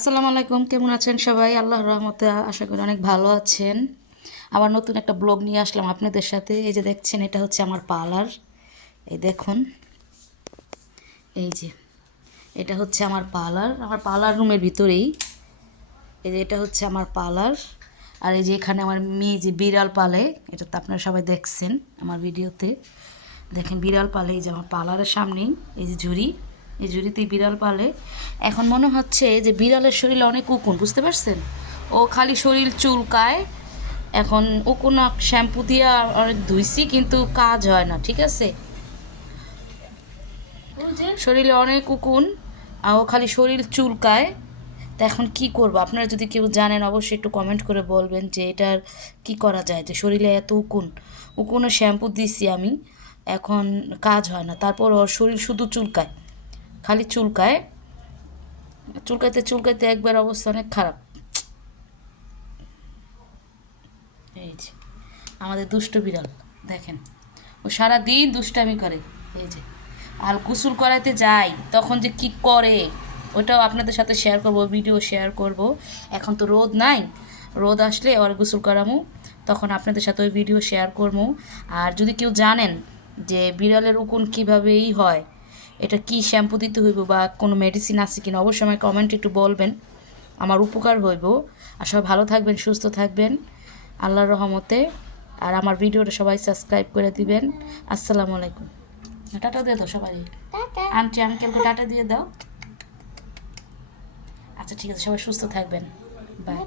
আসসালামু আলাইকুম, কেমন আছেন সবাই? আল্লাহর রহমতে আশা করি অনেক ভালো আছেন। আবার নতুন একটা ব্লগ নিয়ে আসলাম আপনাদের সাথে। এই যে দেখছেন, এটা হচ্ছে আমার পার্লার। এই দেখুন, এই যে এটা হচ্ছে আমার পার্লার রুমের ভিতরেই। এই যে এটা হচ্ছে আমার পার্লার। আর এই যে এখানে আমার মেয়ে যে বিড়াল পালে, এটা তো আপনারা সবাই দেখছেন আমার ভিডিওতে। দেখেন বিড়াল পালে, এই যে আমার পার্লারের সামনেই এই যে ঝুড়ি, এই ঝুড়িতেই বিড়াল পালে। এখন মনে হচ্ছে যে বিড়ালের শরীরে অনেক উকুন, বুঝতে পারছেন? ও খালি শরীর চুলকায়। এখন উকুন শ্যাম্পু দিয়ে অনেক ধুইছি, কিন্তু কাজ হয় না, ঠিক আছে? শরীরে অনেক উকুন, আর ও খালি শরীর চুলকায়। তা এখন কি করব? আপনারা যদি কেউ জানেন অবশ্যই একটু কমেন্ট করে বলবেন যে এটার কি করা যায়, যে শরীরে এত উকুনের শ্যাম্পু দিছি আমি, এখন কাজ হয় না। তারপর ওর শরীর শুধু চুলকায়, খালি চুলকায়। চুলকাইতে চুলকাইতে একবার অবস্থা অনেক খারাপ। এই যে আমাদের দুষ্ট বিড়াল, দেখেন ও সারাদিন দুষ্টামি করে। এই যে আর গোসল করাইতে যাই তখন যে কি করে, ওটাও আপনাদের সাথে শেয়ার করব, ভিডিও শেয়ার করব। এখন তো রোদ নাই, রোদ আসলে ওর গোসল করামু, তখন আপনাদের সাথে ওই ভিডিও শেয়ার করবো। আর যদি কেউ জানেন যে বিড়ালের উকুন কীভাবেই হয়, এটা কি শ্যাম্পু দিতে হইব বা কোনো মেডিসিন আছে কিনা, অবশ্যই আমায় কমেন্ট একটু বলবেন, আমার উপকার হইব। আর সবাই ভালো থাকবেন, সুস্থ থাকবেন আল্লাহর রহমতে। আর আমার ভিডিওটা সবাই সাবস্ক্রাইব করে দিবেন। আসসালামু আলাইকুম। টাটা দিয়ে দাও সবাই, আন্টি আঙ্কেলকে টাটা দিয়ে দাও। আচ্ছা ঠিক আছে, সবাই সুস্থ থাকবেন, বাই।